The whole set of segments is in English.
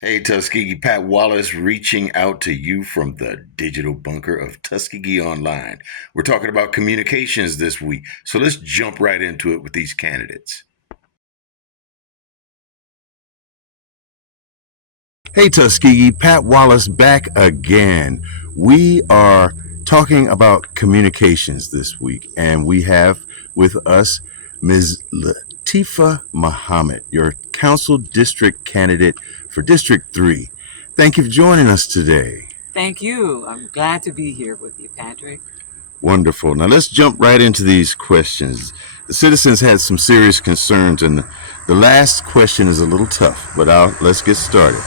Hey, Tuskegee, Pat Wallace reaching out to you from the digital bunker of Tuskegee Online. We're talking about communications this week, so let's jump right into it with these candidates. Hey, Tuskegee, Pat Wallace back again. We are talking about communications this week, and we have with us Ms. Lateefah Muhammad, your council district candidate for District 3. Thank you for joining us today. Thank you. I'm glad to be here with you, Patrick. Wonderful. Now let's jump right into these questions. The citizens had some serious concerns, and the last question is a little tough, but let's get started.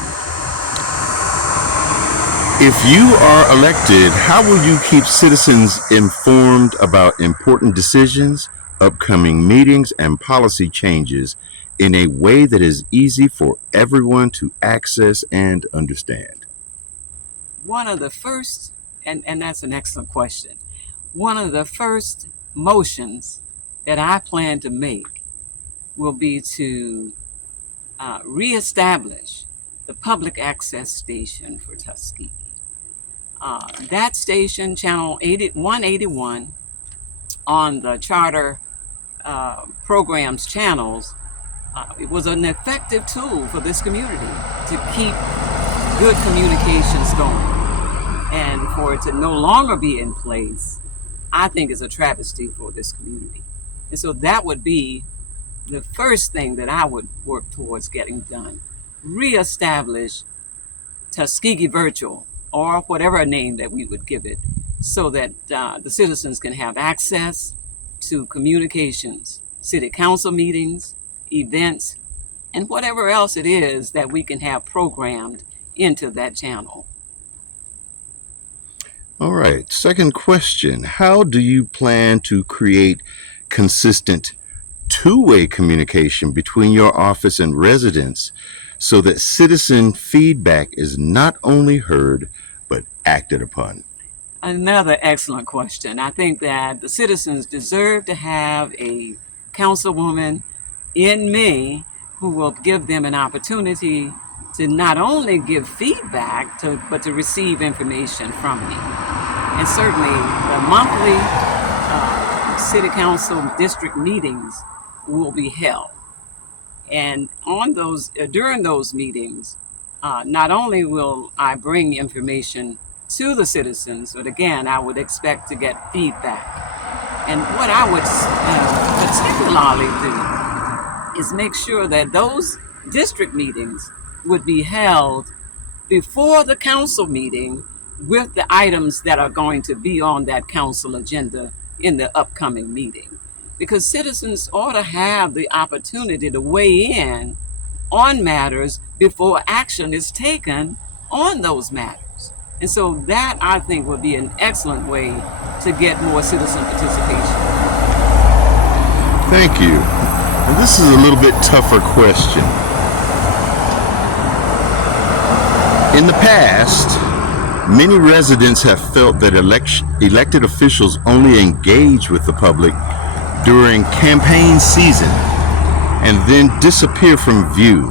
If you are elected, how will you keep citizens informed about important decisions, upcoming meetings, and policy changes in a way that is easy for everyone to access and understand? One of the first, and that's an excellent question. One of the first motions that I plan to make will be to reestablish the public access station for Tuskegee. That station, channel 181, on the charter programs channels, it was an effective tool for this community to keep good communications going. And for it to no longer be in place, I think is a travesty for this community. And so that would be the first thing that I would work towards getting done. Reestablish Tuskegee Virtual, or whatever name that we would give it, so that the citizens can have access to communications, city council meetings, events, and whatever else it is that we can have programmed into that channel. All right. Second question. How do you plan to create consistent two-way communication between your office and residents so that citizen feedback is not only heard but acted upon? Another excellent question. I think that the citizens deserve to have a councilwoman in me who will give them an opportunity to not only give feedback, but to receive information from me. And certainly the monthly city council district meetings will be held. And on those, during those meetings, not only will I bring information to the citizens, but again, I would expect to get feedback. And what I would particularly do is make sure that those district meetings would be held before the council meeting with the items that are going to be on that council agenda in the upcoming meeting. Because citizens ought to have the opportunity to weigh in on matters before action is taken on those matters. And so that, I think, would be an excellent way to get more citizen participation. Thank you. And this is a little bit tougher question. In the past, many residents have felt that elected officials only engage with the public during campaign season and then disappear from view.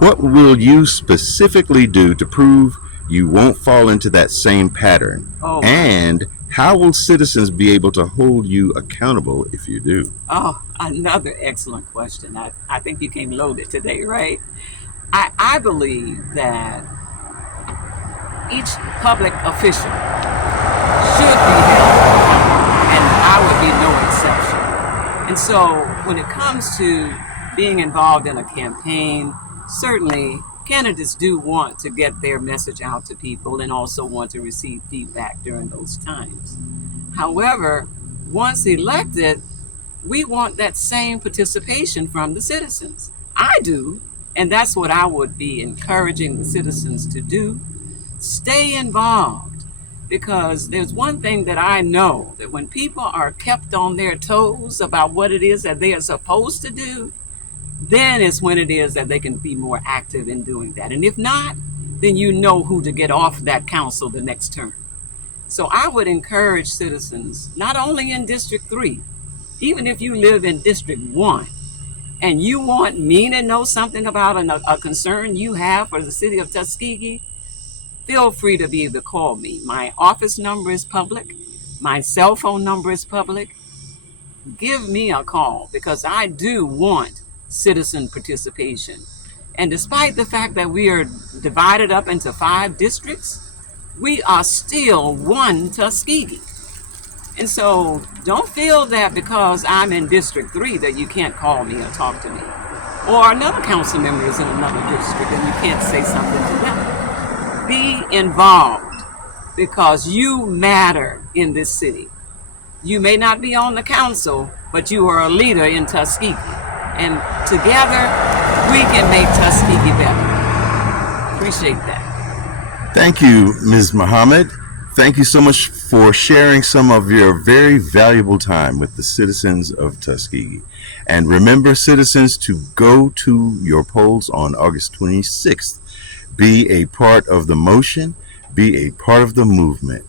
What will you specifically do to prove you won't fall into that same pattern? And how will citizens be able to hold you accountable if you do? Oh, another excellent question. I think you came loaded today, right? I believe that each public official should be held accountable, and I would be no exception. And so when it comes to being involved in a campaign, certainly candidates do want to get their message out to people and also want to receive feedback during those times. However, once elected, we want that same participation from the citizens. I do, and that's what I would be encouraging the citizens to do. Stay involved, because there's one thing that I know, that when people are kept on their toes about what it is that they are supposed to do, then is when it is that they can be more active in doing that. And if not, then you know who to get off that council the next term. So I would encourage citizens, not only in District 3, even if you live in District 1, and you want me to know something about a concern you have for the city of Tuskegee, feel free to be able to call me. My office number is public. My cell phone number is public. Give me a call because I do want citizen participation. And despite the fact that we are divided up into 5 districts, we are still one Tuskegee. And so don't feel that because I'm in District 3 that you can't call me or talk to me. Or another council member is in another district and you can't say something to them. Be involved because you matter in this city. You may not be on the council, but you are a leader in Tuskegee. And together, we can make Tuskegee better. Appreciate that. Thank you, Ms. Muhammad. Thank you so much for sharing some of your very valuable time with the citizens of Tuskegee. And remember, citizens, to go to your polls on August 26th. Be a part of the motion. Be a part of the movement.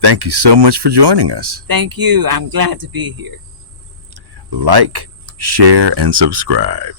Thank you so much for joining us. Thank you. I'm glad to be here. Like, share, and subscribe.